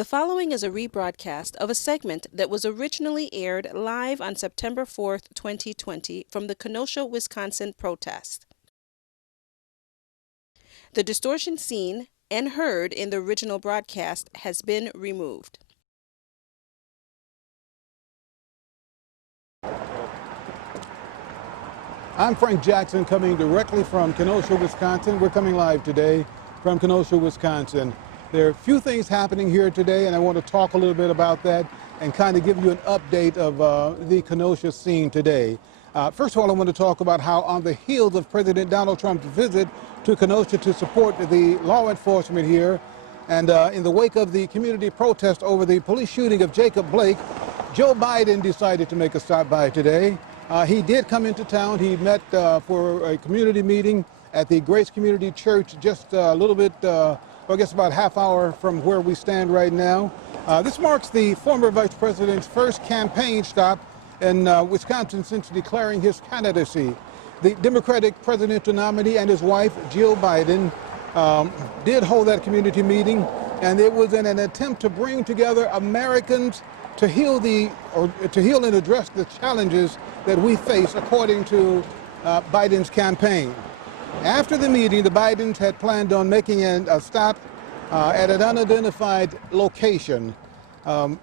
The following is a rebroadcast of a segment that was originally aired live on September 4th, 2020 from the Kenosha, Wisconsin protest. The distortion seen and heard in the original broadcast has been removed. I'm Frank Jackson, coming directly from Kenosha, Wisconsin. We're coming live today from Kenosha, Wisconsin. There are a few things happening here today, and I want to talk a little bit about that and kind of give you an update of the Kenosha scene today. First of all, I want to talk about how on the heels of President Donald Trump's visit to Kenosha to support the law enforcement here, and in the wake of the community protest over the police shooting of Jacob Blake, Joe Biden decided to make a stop by today. He did come into town. He met for a community meeting at the Grace Community Church just a little bit, I guess about half hour from where we stand right now. This marks the former vice president's first campaign stop in Wisconsin since declaring his candidacy. The Democratic presidential nominee and his wife, Jill Biden, did hold that community meeting, and it was in an attempt to bring together Americans to heal and address the challenges that we face, according to Biden's campaign. After the meeting, the Bidens had planned on making a stop at an unidentified location. One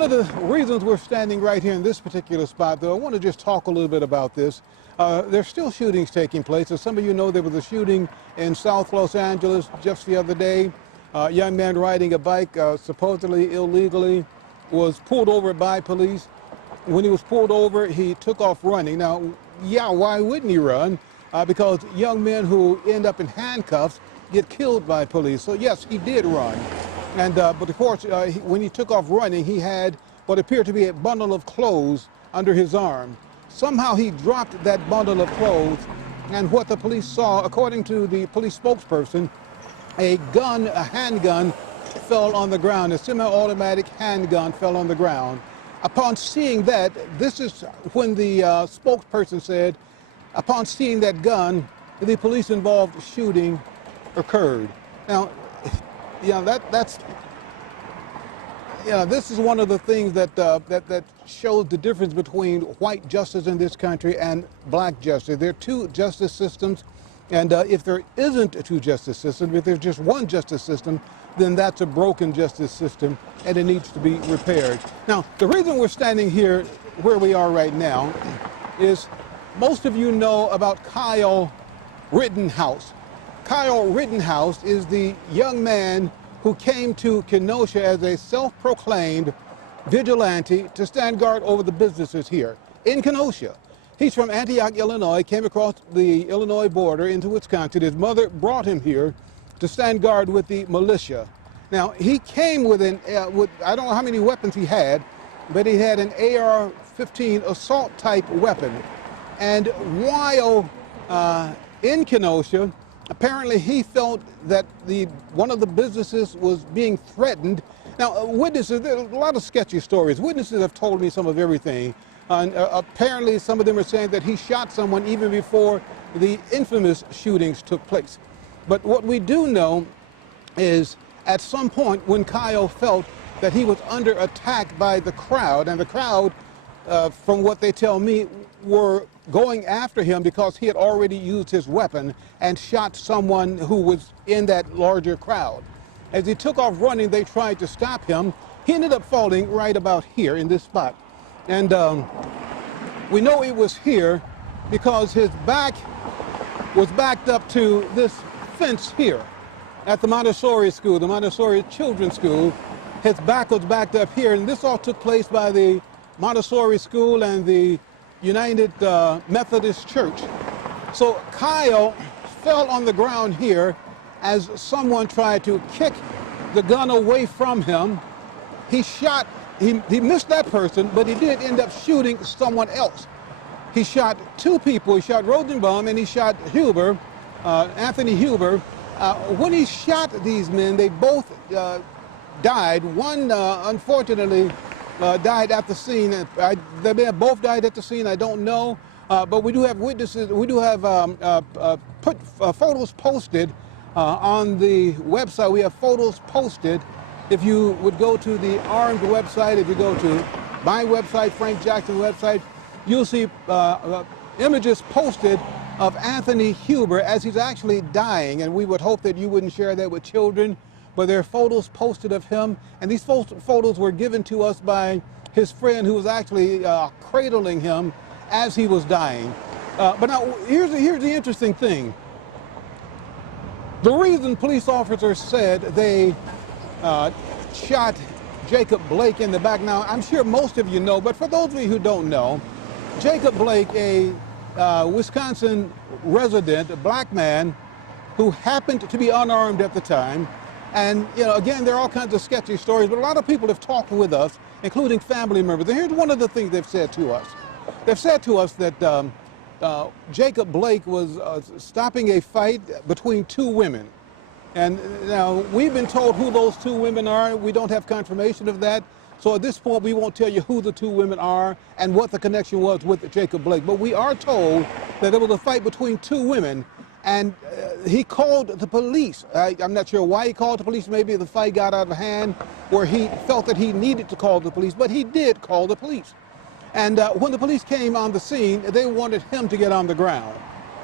of the reasons we're standing right here in this particular spot, though, I want to just talk a little bit about this. There's still shootings taking place. As some of you know, there was a shooting in South Los Angeles just the other day. A young man riding a bike, supposedly illegally, was pulled over by police. When he was pulled over, he took off running. Now, yeah, why wouldn't he run? Because young men who end up in handcuffs get killed by police. So yes, he did run. And but of course, when he took off running, he had what appeared to be a bundle of clothes under his arm. Somehow he dropped that bundle of clothes, and what the police saw, according to the police spokesperson, a handgun fell on the ground. A semi-automatic handgun fell on the ground. Upon seeing that, this is when the spokesperson said, upon seeing that gun, the police-involved shooting occurred. Now, this is one of the things that shows the difference between white justice in this country and black justice. There are two justice systems, and if there isn't two justice systems, if there's just one justice system, then that's a broken justice system, and it needs to be repaired. Now, the reason we're standing here where we are right now is most of you know about Kyle Rittenhouse. Kyle Rittenhouse is the young man who came to Kenosha as a self-proclaimed vigilante to stand guard over the businesses here in Kenosha. He's from Antioch, Illinois, came across the Illinois border into Wisconsin. His mother brought him here to stand guard with the militia. Now, he came with I don't know how many weapons he had, but he had an AR-15 assault-type weapon. And while in Kenosha, apparently he felt that one of the businesses was being threatened. Now, witnesses, there are a lot of sketchy stories. Witnesses have told me some of everything. And apparently some of them are saying that he shot someone even before the infamous shootings took place. But what we do know is at some point when Kyle felt that he was under attack by the crowd, and the crowd, from what they tell me, were going after him because he had already used his weapon and shot someone who was in that larger crowd. As he took off running, they tried to stop him. He ended up falling right about here in this spot. And we know it was here because his back was backed up to this fence here at the Montessori school, the Montessori Children's School. His back was backed up here, and this all took place by the Montessori School and the United Methodist Church. So Kyle fell on the ground here as someone tried to kick the gun away from him. He missed that person, but he did end up shooting someone else. He shot two people. He shot Rosenbaum and he shot Huber, Anthony Huber. When he shot these men, they both died. One, unfortunately, died at the scene. They may have both died at the scene, I don't know. But we do have witnesses. We do have photos posted On the website, we have photos posted. If you would go to the Armed website, if you go to my website, Frank Jackson's website, you'll see images posted of Anthony Huber as he's actually dying. And we would hope that you wouldn't share that with children, but there are photos posted of him. And these photos were given to us by his friend who was actually cradling him as he was dying. But now, here's the interesting thing. The reason police officers said they shot Jacob Blake in the back. Now, I'm sure most of you know, but for those of you who don't know, Jacob Blake, a Wisconsin resident, a black man who happened to be unarmed at the time. And, you know, again, there are all kinds of sketchy stories, but a lot of people have talked with us, including family members. And here's one of the things they've said to us. They've said to us that Jacob Blake was stopping a fight between two women. And now we've been told who those two women are. We don't have confirmation of that. So at this point, we won't tell you who the two women are and what the connection was with Jacob Blake. But we are told that there was a fight between two women, and he called the police. I'm not sure why he called the police. Maybe the fight got out of hand where he felt that he needed to call the police, but he did call the police. And when the police came on the scene, they wanted him to get on the ground,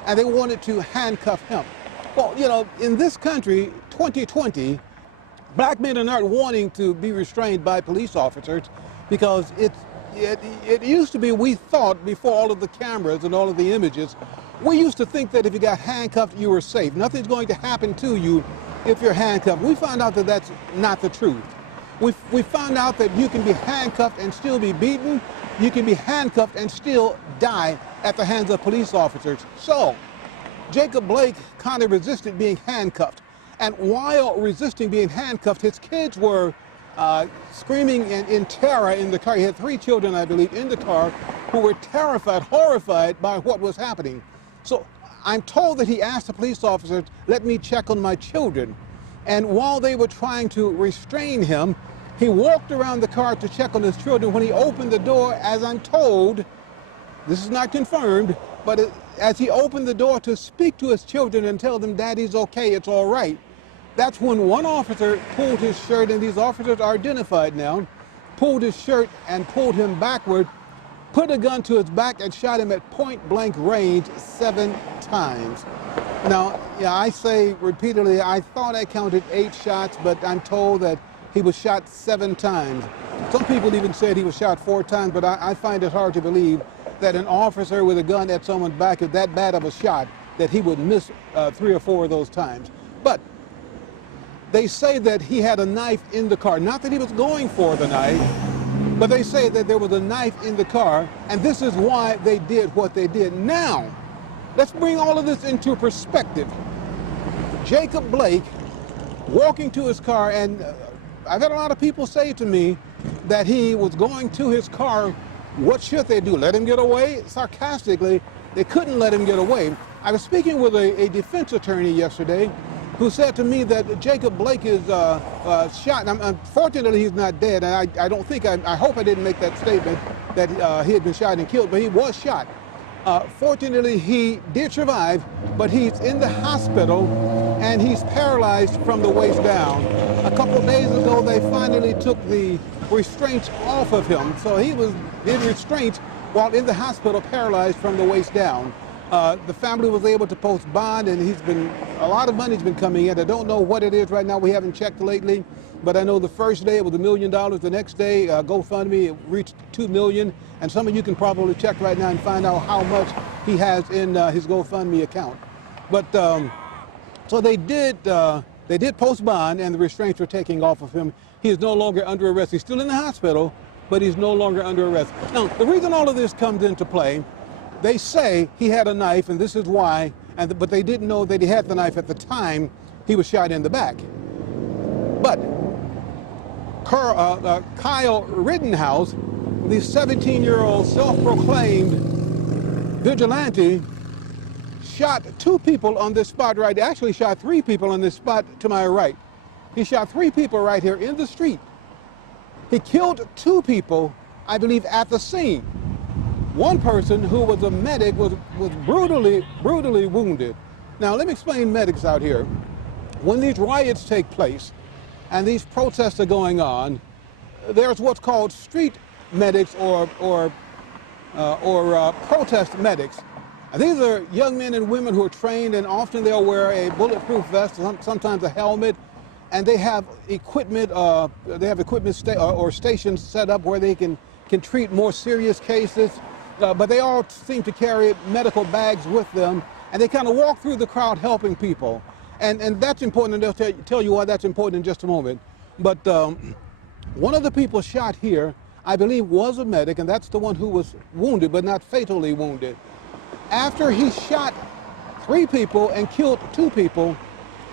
and they wanted to handcuff him. Well, you know, in this country, 2020, black men are not wanting to be restrained by police officers because it used to be, we thought, before all of the cameras and all of the images, we used to think that if you got handcuffed, you were safe. Nothing's going to happen to you if you're handcuffed. We found out that that's not the truth. We found out that you can be handcuffed and still be beaten. You can be handcuffed and still die at the hands of police officers. So, Jacob Blake kind of resisted being handcuffed. And while resisting being handcuffed, his kids were screaming in terror in the car. He had 3 children, I believe, in the car who were terrified, horrified by what was happening. So I'm told that he asked the police officers, let me check on my children. And while they were trying to restrain him, he walked around the car to check on his children. When he opened the door, as I'm told, this is not confirmed, but as he opened the door to speak to his children and tell them, Daddy's okay, it's all right, that's when one officer pulled his shirt, and these officers are identified now, pulled his shirt and pulled him backward, put a gun to his back and shot him at point-blank range 7 times. Now, yeah, I say repeatedly, I thought I counted 8 shots, but I'm told that he was shot 7 times. Some people even said he was shot 4 times, but I find it hard to believe that an officer with a gun at someone's back is that bad of a shot that he would miss 3 or 4 of those times. But they say that he had a knife in the car. Not that he was going for the knife, but they say that there was a knife in the car, and this is why they did what they did. Now, let's bring all of this into perspective. Jacob Blake walking to his car, and I've had a lot of people say to me that he was going to his car. What should they do? Let him get away? Sarcastically, they couldn't let him get away. I was speaking with a defense attorney yesterday who said to me that Jacob Blake is shot. Unfortunately, he's not dead. And I don't think, I hope I didn't make that statement that he had been shot and killed, but he was shot. Fortunately, he did survive, but he's in the hospital and he's paralyzed from the waist down. A couple of days ago, they finally took the restraints off of him. So he was in restraints while in the hospital, paralyzed from the waist down. The family was able to post bond, and a lot of money's been coming in. I don't know what it is right now. We haven't checked lately, but I know the first day it was $1 million. The next day, GoFundMe reached $2 million, and some of you can probably check right now and find out how much he has in his GoFundMe account. But so they did post bond, and the restraints were taking off of him. He is no longer under arrest. He's still in the hospital, but he's no longer under arrest. Now, the reason all of this comes into play, they say he had a knife, and this is why, but they didn't know that he had the knife at the time he was shot in the back. But Kyle Rittenhouse, the 17-year-old self-proclaimed vigilante, shot 2 people on this spot right there. Actually shot 3 people on this spot to my right. He shot 3 people right here in the street. He killed 2 people, I believe, at the scene. One person who was a medic was brutally wounded. Now, let me explain medics out here. when these riots take place and these protests are going on, there's what's called street medics or protest medics. And these are young men and women who are trained, and often they'll wear a bulletproof vest, sometimes a helmet, and they have equipment. Or stations set up where they can treat more serious cases. But they all seem to carry medical bags with them, and they kind of walk through the crowd helping people. And that's important, and they'll tell you why that's important in just a moment. But one of the people shot here, I believe, was a medic, and that's the one who was wounded, but not fatally wounded. After he shot 3 people and killed 2 people,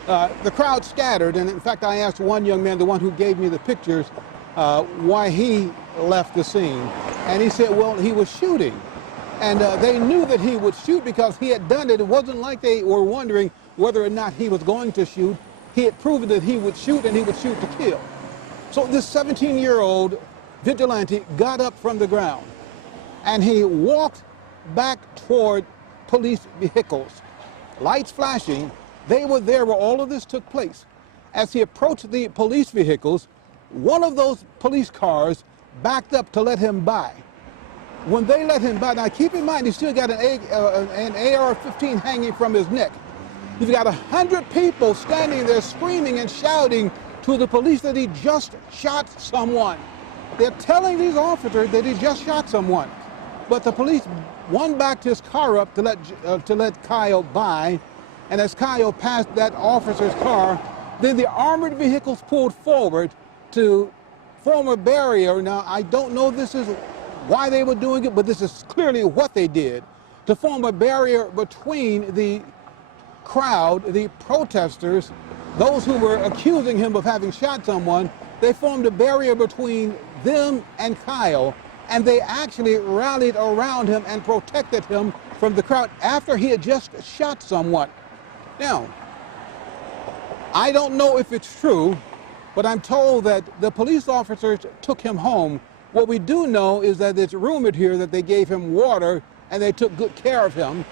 the crowd scattered. And in fact, I asked one young man, the one who gave me the pictures, why he left the scene. And he said, well, he was shooting. And they knew that he would shoot because he had done it. It wasn't like they were wondering whether or not he was going to shoot. He had proven that he would shoot, and he would shoot to kill. So this 17-year-old vigilante got up from the ground, and he walked back toward police vehicles. Lights flashing, they were there where all of this took place. As he approached the police vehicles, one of those police cars backed up to let him by. When they let him by, now keep in mind, he still got an AR-15 hanging from his neck. You've got 100 people standing there screaming and shouting to the police that he just shot someone. They're telling these officers that he just shot someone. But the police, one backed his car up to let Kyle by, and as Kyle passed that officer's car, then the armored vehicles pulled forward to form a barrier. Now, I don't know this is why they were doing it, but this is clearly what they did, to form a barrier between the crowd, the protesters, those who were accusing him of having shot someone. They formed a barrier between them and Kyle, and they actually rallied around him and protected him from the crowd after he had just shot someone. Now, I don't know if it's true, but I'm told that the police officers took him home. What we do know is that it's rumored here that they gave him water and they took good care of him.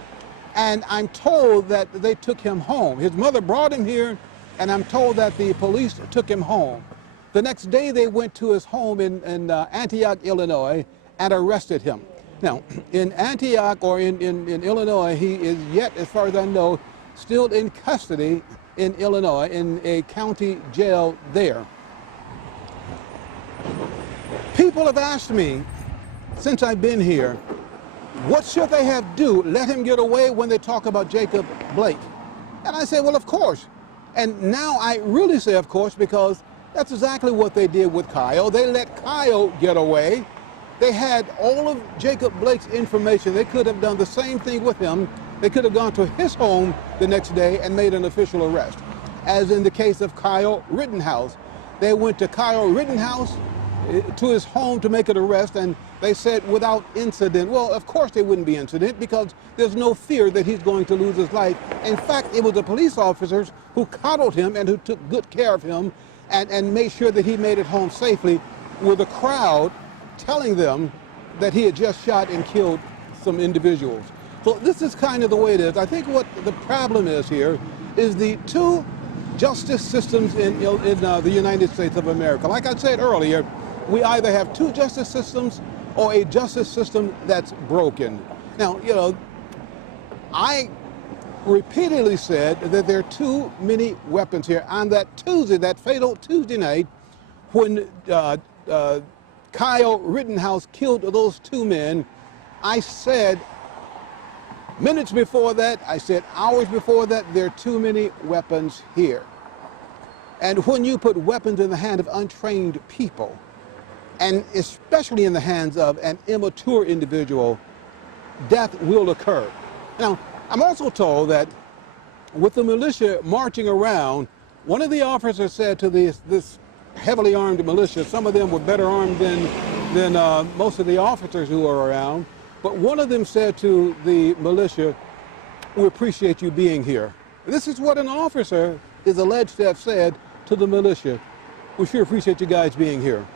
And I'm told that they took him home. His mother brought him here, and I'm told that the police took him home. The next day they went to his home in Antioch, Illinois, and arrested him. Now, in Antioch or in Illinois, he is yet, as far as I know, still in custody in Illinois, in a county jail there. People have asked me, since I've been here, what should they have do? Let him get away when they talk about Jacob Blake? And I say, well, of course. And now I really say, of course, because that's exactly what they did with Kyle. They let Kyle get away. They had all of Jacob Blake's information. They could have done the same thing with him. They could have gone to his home the next day and made an official arrest. As in the case of Kyle Rittenhouse. They went to Kyle Rittenhouse, to his home to make an arrest, and they said without incident. Well, of course there wouldn't be incident because there's no fear that he's going to lose his life. In fact, it was the police officers who coddled him and who took good care of him and made sure that he made it home safely, with the crowd telling them that he had just shot and killed some individuals. So this is kind of the way it is. I think what the problem is here is the two justice systems in the United States of America. Like I said earlier, we either have two justice systems or a justice system that's broken. Now, you know, I repeatedly said that there are too many weapons here. On that Tuesday, that fatal Tuesday night, when Kyle Rittenhouse killed those 2 men, I said minutes before that, I said hours before that, there are too many weapons here. And when you put weapons in the hand of untrained people, and especially in the hands of an immature individual, death will occur. Now, I'm also told that with the militia marching around, one of the officers said to this heavily armed militia, some of them were better armed than most of the officers who were around, but one of them said to the militia, "We appreciate you being here." This is what an officer is alleged to have said to the militia. "We sure appreciate you guys being here."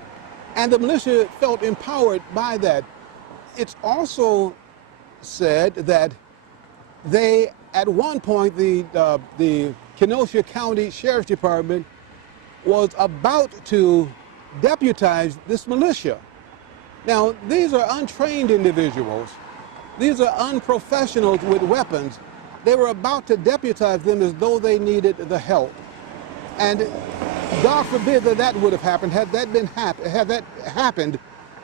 And the militia felt empowered by that. It's also said that they, at one point, the Kenosha County Sheriff's Department was about to deputize this militia. Now, these are untrained individuals. These are unprofessionals with weapons. They were about to deputize them as though they needed the help. And God forbid that that would have happened. Had that happened,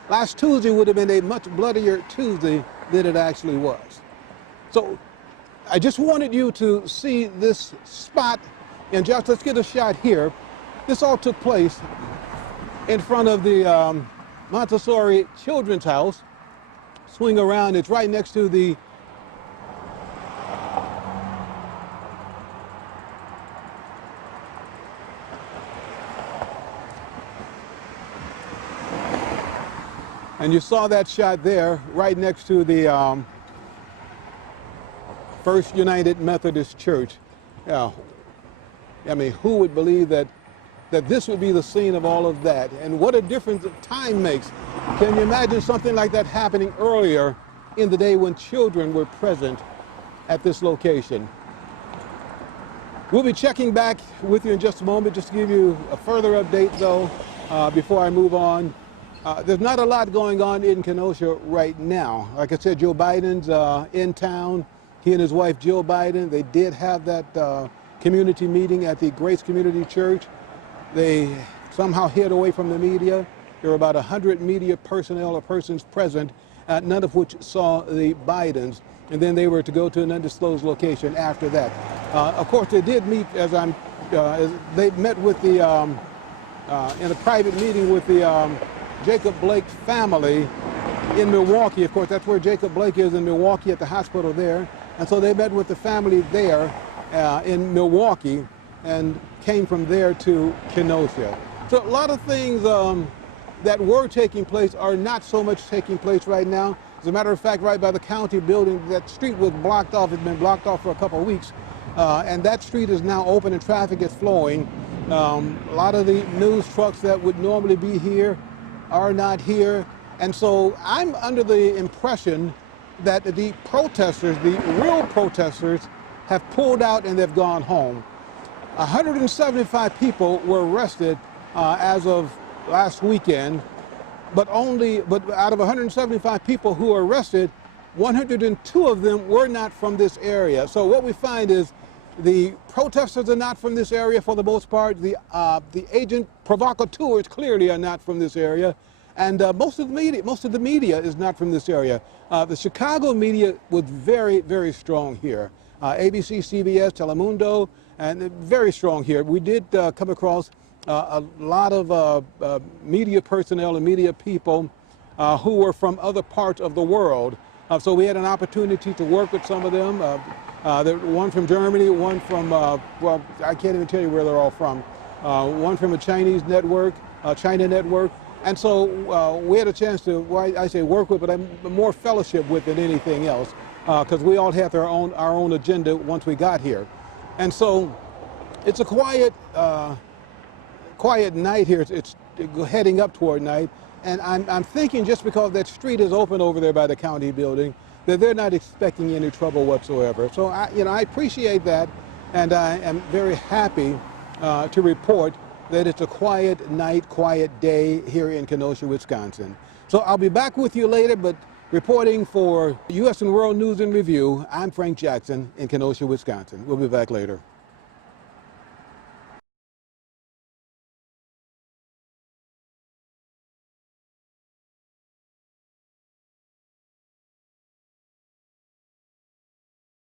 last Tuesday would have been a much bloodier Tuesday than it actually was. So I just wanted you to see this spot. And just let's get a shot here. This all took place in front of the Montessori Children's House. Swing around, it's right next to the and you saw that shot there, right next to the First United Methodist Church. Yeah, I mean, who would believe that this would be the scene of all of that? And what a difference time makes. Can you imagine something like that happening earlier in the day when children were present at this location? We'll be checking back with you in just a moment, just to give you a further update, though, before I move on. There's not a lot going on in Kenosha right now. Like I said, Joe Biden's in town. He and his wife, Jill Biden, they did have that community meeting at the Grace Community Church. They somehow hid away from the media. There were about 100 media personnel or persons present, none of which saw the Bidens. And then they were to go to an undisclosed location after that. Of course, they did meet as they met with the in a private meeting with the Jacob Blake family in Milwaukee. Of course, that's where Jacob Blake is, in Milwaukee, at the hospital there. And so they met with the family there in Milwaukee and came from there to Kenosha. So a lot of things that were taking place are not so much taking place right now. As a matter of fact, right by the county building, that street was blocked off. It's been blocked off for a couple of weeks. And that street is now open and traffic is flowing. A lot of the news trucks that would normally be here are not here. And so I'm under the impression that the protesters, the real protesters, have pulled out and they've gone home. 175 people were arrested as of last weekend, but out of 175 people who were arrested, 102 of them were not from this area. So what we find is the protesters are not from this area for the most part. The agent provocateurs clearly are not from this area. And most of the media is not from this area. The Chicago media was very, very strong here. ABC, CBS, Telemundo, and very strong here. We did come across a lot of media personnel and media people who were from other parts of the world. So we had an opportunity to work with some of them. One from Germany, one from, well, I can't even tell you where they're all from. One from a Chinese network, China network. And so we had a chance to, well, I say work with, but more fellowship with than anything else, because we all had our own agenda once we got here. And so it's a quiet night here. It's heading up toward night. And I'm thinking, just because that street is open over there by the county building, that they're not expecting any trouble whatsoever. So I appreciate that, and I am very happy to report that it's a quiet night, quiet day here in Kenosha, Wisconsin. So I'll be back with you later, but reporting for U.S. and World News and Review, I'm Frank Jackson in Kenosha, Wisconsin. We'll be back later.